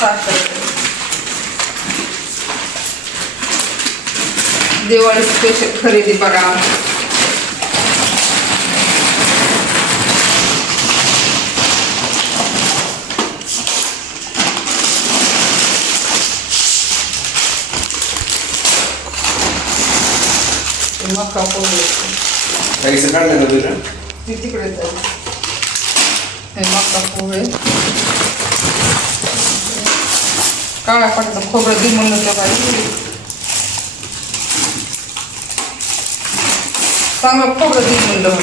साखर. दिवाळी स्पेशल खरेदी बघा. मका पोहे तिकडे हे मका पोहे काळ्या पाटाचं खोबरं दे म्हणलं तर काही चांगलं खोबरं दे म्हणलं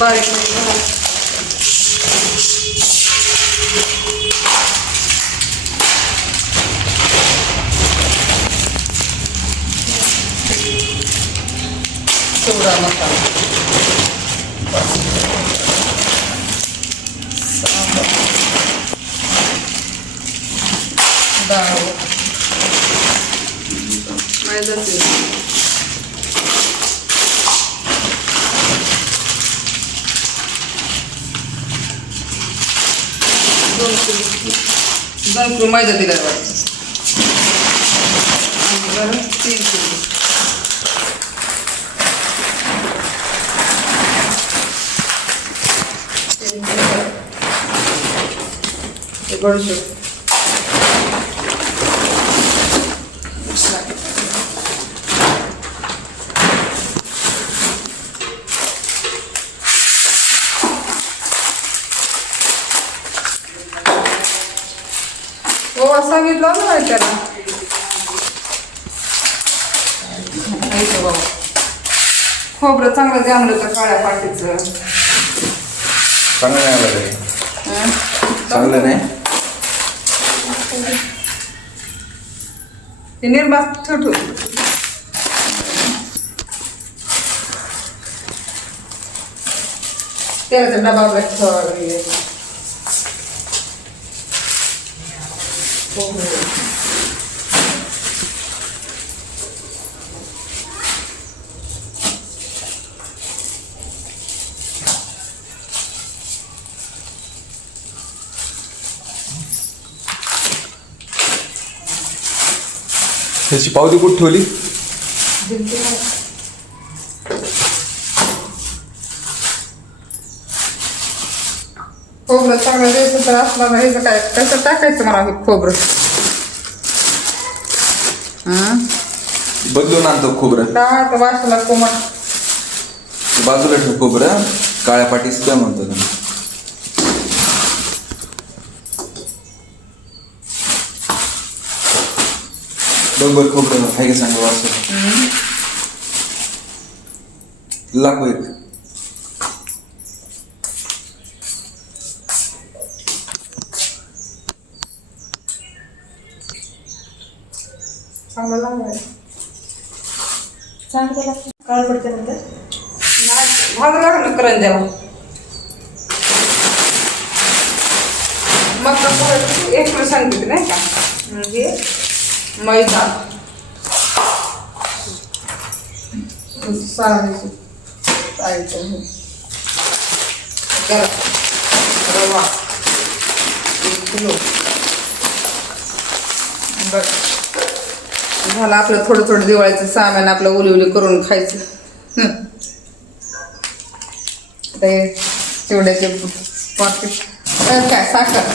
बारीक програма там. Сахар. Да, вот. Моя запись. Донку майда бігає. Зараз тільки. हे बडीशेप. हो सांगितलं ना त्याला खोबरं चांगलं म्हणलं तर काळ्या पाटीचं चांगलं नाही हं? चांगलं नाही ते निर्मा ठेवतो तेलाचा डबा आपला ठेवावा त्याची पावती कुठं ठेवली. खोबरं चांगलं द्यायचं तर असणार नाही ह्याचं काय कसं टाकायचं मला हे खोबरं. हं? बदलून आणतो खोबरं. तर वासला कोमट. बाजूला ठेव खोबरं. काळ्या पाटीस काय म्हणतो बघ खोबरं आहे का चांगलं वास लाखो एक. चांगलं लागलं. चांगलं काळ पडते नंतर भाजं लागलं करंजाला मग. एक किलो सांगितले नाही का? म्हणजे? मैदा. हे. रवा एक किलो. बरं. झालं आपलं थोडं थोडं दिवाळीचं सामान आपलं उली उली करून खायचं. हं. हे चिवड्याचे पाकिट काय साखर?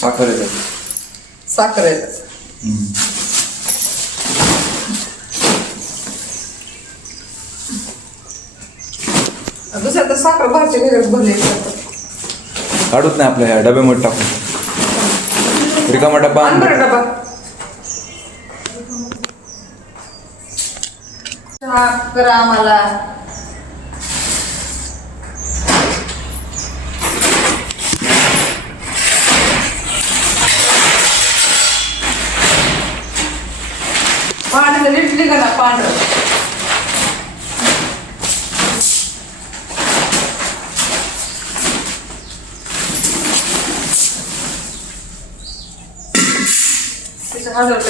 साखर येतात साखर आहे दुसऱ्या तर साखर भरले काढूत नाही आपल्या ह्या डब्यामध्ये टाकून. रिकामा डब्बा आण. बरं डबा चहा करा आम्हाला. नीट पांढरं.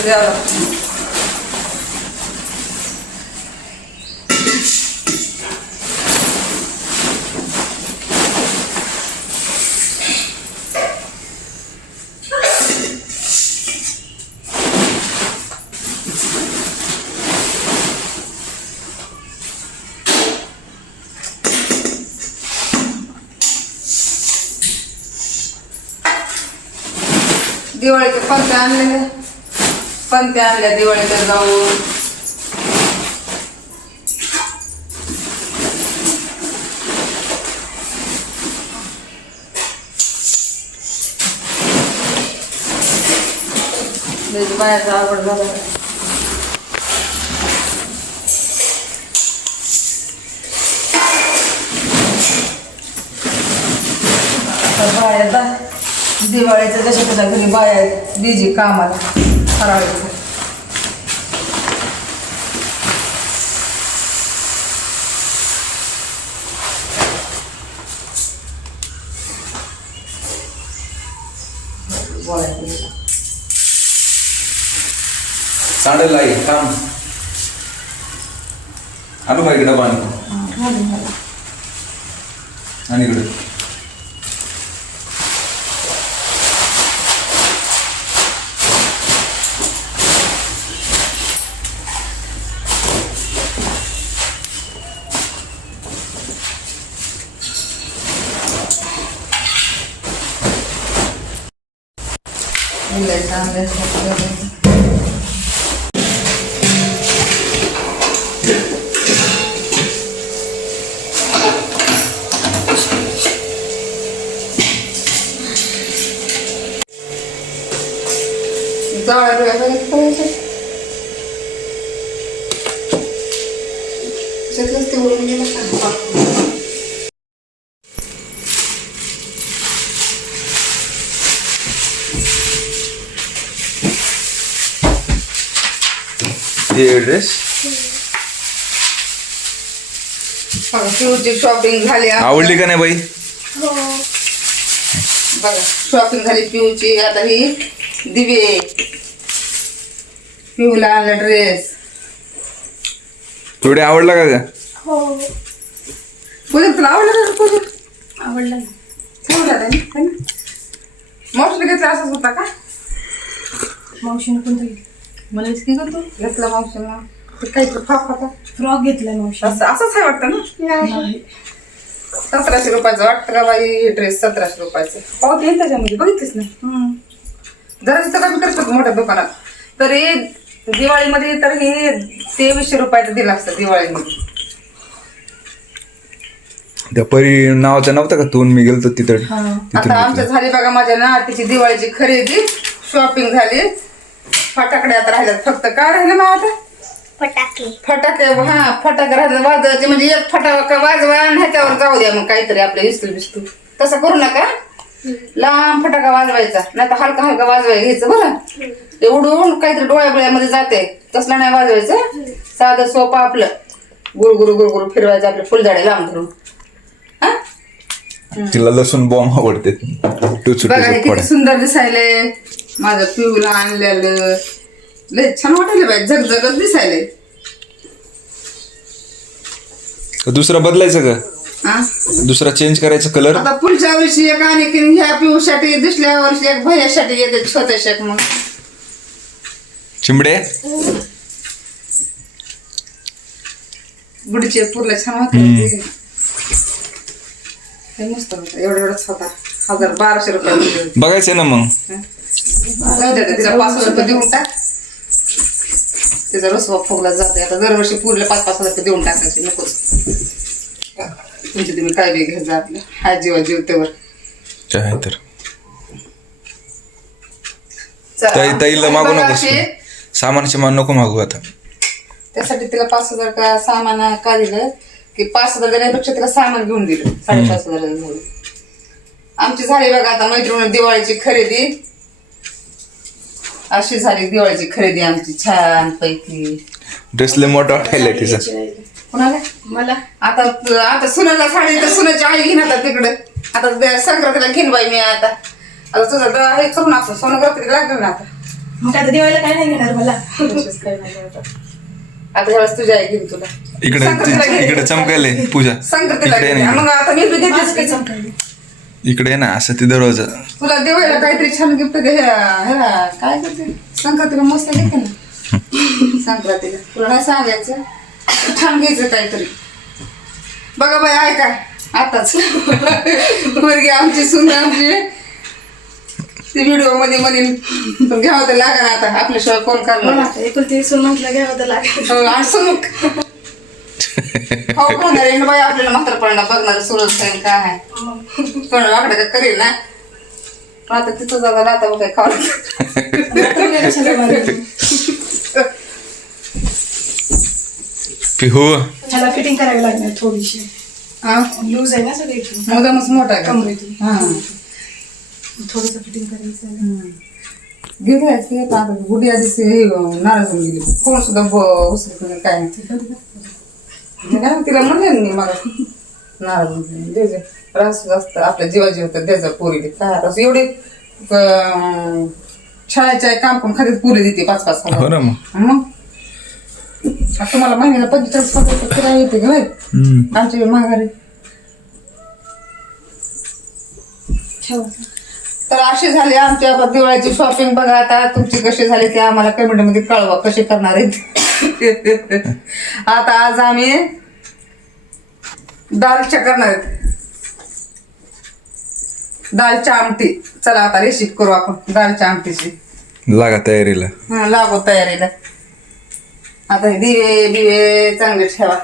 हजार रुपये द्यावं लागतं दिवाळीचे पंत्या आणलेले पण त्या आणल्या दिवाळीच्या जाऊन. बायाचा आवड झाला. बाया जा- दिवाळीच्या कशा त्याच्या घरी बाया आहेत बिजी कामाला फराळीचं सांडेल आई थांब आणू का इकडे डबा आणू आणि इकडे बोलायचं आंब्याचं जाळ्या सगळ्या करायच्या. त्याच्यातलंच ते उडून गेलं का? हे ड्रेस शॉपिंग झाली. आवडली का नाही बाई बघा शॉपिंग झाली पिऊची आता ही दिवे. पिऊला आणला ड्रेस थोडी आवडला का ग? पूजा तुला आवडला का पूजा? आवडला ना? है ना? मावशीने घेतला असाच होता का? मावशीने कोणता घेतला? मला करतो घेतला मावशीनं. ते काहीतरी फाप होता फ्रॉक घेतलाय मावशी असं असंच आहे वाटतं ना? नाही. सतराशे रुपयाचं. वाटतं का बाई ड्रेस सतराशे रुपयाचं? पावती आहे त्याच्यामध्ये. बघितलीस ना. जरा कमी करतात मोठ्या दुकानात. तरी दिवाळीमध्ये तर हे तेवीसशे रुपयाचं दिलं असतं दिवाळीमध्ये. त्या परी नावाचं नव्हतं का तू मी गेलतो तिथं? हा. तिथून आता आमच्या. झाली बघा माझ्या नातीची दिवाळीची खरेदी शॉपिंग झाली. फटाकडे आता राहिल्यात फक्त. काय राहिलं मग आता? फटाके. फटाके हा फटाके वाजवायचे. म्हणजे एक फटाका वाजवा आणि ह्याच्यावर जाऊ द्या मग काहीतरी आपलं विस्तू बिस्तू. तसं करू नका. लांब फटाका वाजवायचा. नाही तर हलका हलका वाजवायला घ्यायचं बरं. ते उडून काहीतरी डोळ्या बिळ्यामध्ये जाते. तसलं नाही वाजवायचं. साधं सोपं आपलं. गुरगुरु गुरगुरु फिरवायचं आपले फुलझाडे लांब धरून. हा? तिला लसूण बॉम्ब आवडते. हे किती सुंदर दिसायले माझं पिऊला आणलेलं. लय छान वाटायला बाई झगझगच दिसायले दुसरा बदलायचं का? हा दुसरा चेंज करायचं कलर आता पुढच्या वर्षी एक आणि की ह्या पिऊसाठी दुसऱ्या वर्षी एक भैयासाठी येते छोटे शेक मग चिमडे बुडीचे पुरले छान होते ते. हे मस्त होतं एवढा एवढाच होता. हजार बाराशे रुपये म्हणजे. बघायचं ना मग. जाऊ दे तिला पाच हजार रुपये देऊन टाक. त्याचा रसवा फुगला जाते आता दरवर्षी पुरले पाच पाच हजार रुपये देऊन टाकायचे नकोच तुमची तुम्ही काय बी घेत जा आपलं? हा जीवा जीव तेवर. काय तर. ताई ताईला मागू नकोस सामान शिमान नको मागू आता. त्यासाठी तिला पाच हजार का सामान का दिलं? की पाच हजार देण्यापेक्षा तिला सामान घेऊन दिलं. साडेपाच हजार आमची झाली बघा आता मैत्रिणी दिवाळीची खरेदी. अशी झाली दिवाळीची खरेदी आमची छान पैकी ड्रेस लय मोठा वाटायला तिचा कुणाला? मला. आता आता सुनाला साडी तर सुनाची आई घेईन आता तिकडे. आता संक्रांतीला घेईन बाई मी आता. आता तुझं द- हे करून आपण सोनोग्राफी लागेल ना आता. मग काय आता दिवाळीला काय नाही घेणार मला? तसेच काही नाही आता. आता ह्यावेळेस तुझ्या आई घेईन तुला. इकडे संक्रांतीला घे. इकडे चमकायले पूजा. संक्रांतीला इकडे घे. नाही मग आता मी बी घेतेच माझं काय की. इकडे ना असं ते दरवाजा तुला दिवाळीला काहीतरी छान गिफ्ट दे ह्या- ह्याला काय करते? संक्रांतीला मस्त घेते ना संक्रांतीला. तुला नाही सांगायचं? छान घ्यायचं काहीतरी. बघा बाई ऐका आताच. मुलगी आमची सुंदर आमची. ती व्हिडिओमध्ये म्हणेन घ्यावं तर लागा ना आता आपल्याशिवाय कोण मग करणार आता एकुलती सून म्हटलं घ्यावं तर लागेल हो, आणि सुमुख हो होणार आहे ना बाई आपल्याला म्हातारपणा बघणार सुरत साईन काय आहे. पण वाकडं करेल ना. आता तिथं जागा आता मग काय खावं पिहू. ह्याला फिटिंग करावी लागणार थोडीशी. हा? लूज आहे ना सगळे मोठा आहे का? कमरेतून. हा. थोडंसं फिटिंग करायचं घेतलाय आता गुडी आधीच हे नाराज होऊन गेली. फोन सुद्धा उचलत नाही, काय? नाही तिला म्हणले मी मला. नाराज होऊन गेली. दे जे. रास असतं आपल्या जीवाजी होतं द्यायचं पोरीले काय आता एवढे अं, शाळेचे काम पण खात्यात पुरे देते पाच पाच हजार हो ना मग. मग? आता तुम्हाला महिन्याला पंचेचाळीस रुपये किराया येते का? हम्म. आमच्या माघारी. तर अशी झाली आमची आता दिवाळीची शॉपिंग बघा आता तुमची कशी झाली ते आम्हाला कमेंटमध्ये कळवा कशी करणार आहेत. आता आज आम्ही दालच्या करणार दालच्या आमटी. चला आता रेसिपी करू आपण दालच्या आमटीची. लागा तयारीला. हं, लागू तयारीला. आता दिवे बिवे चांगले ठेवा.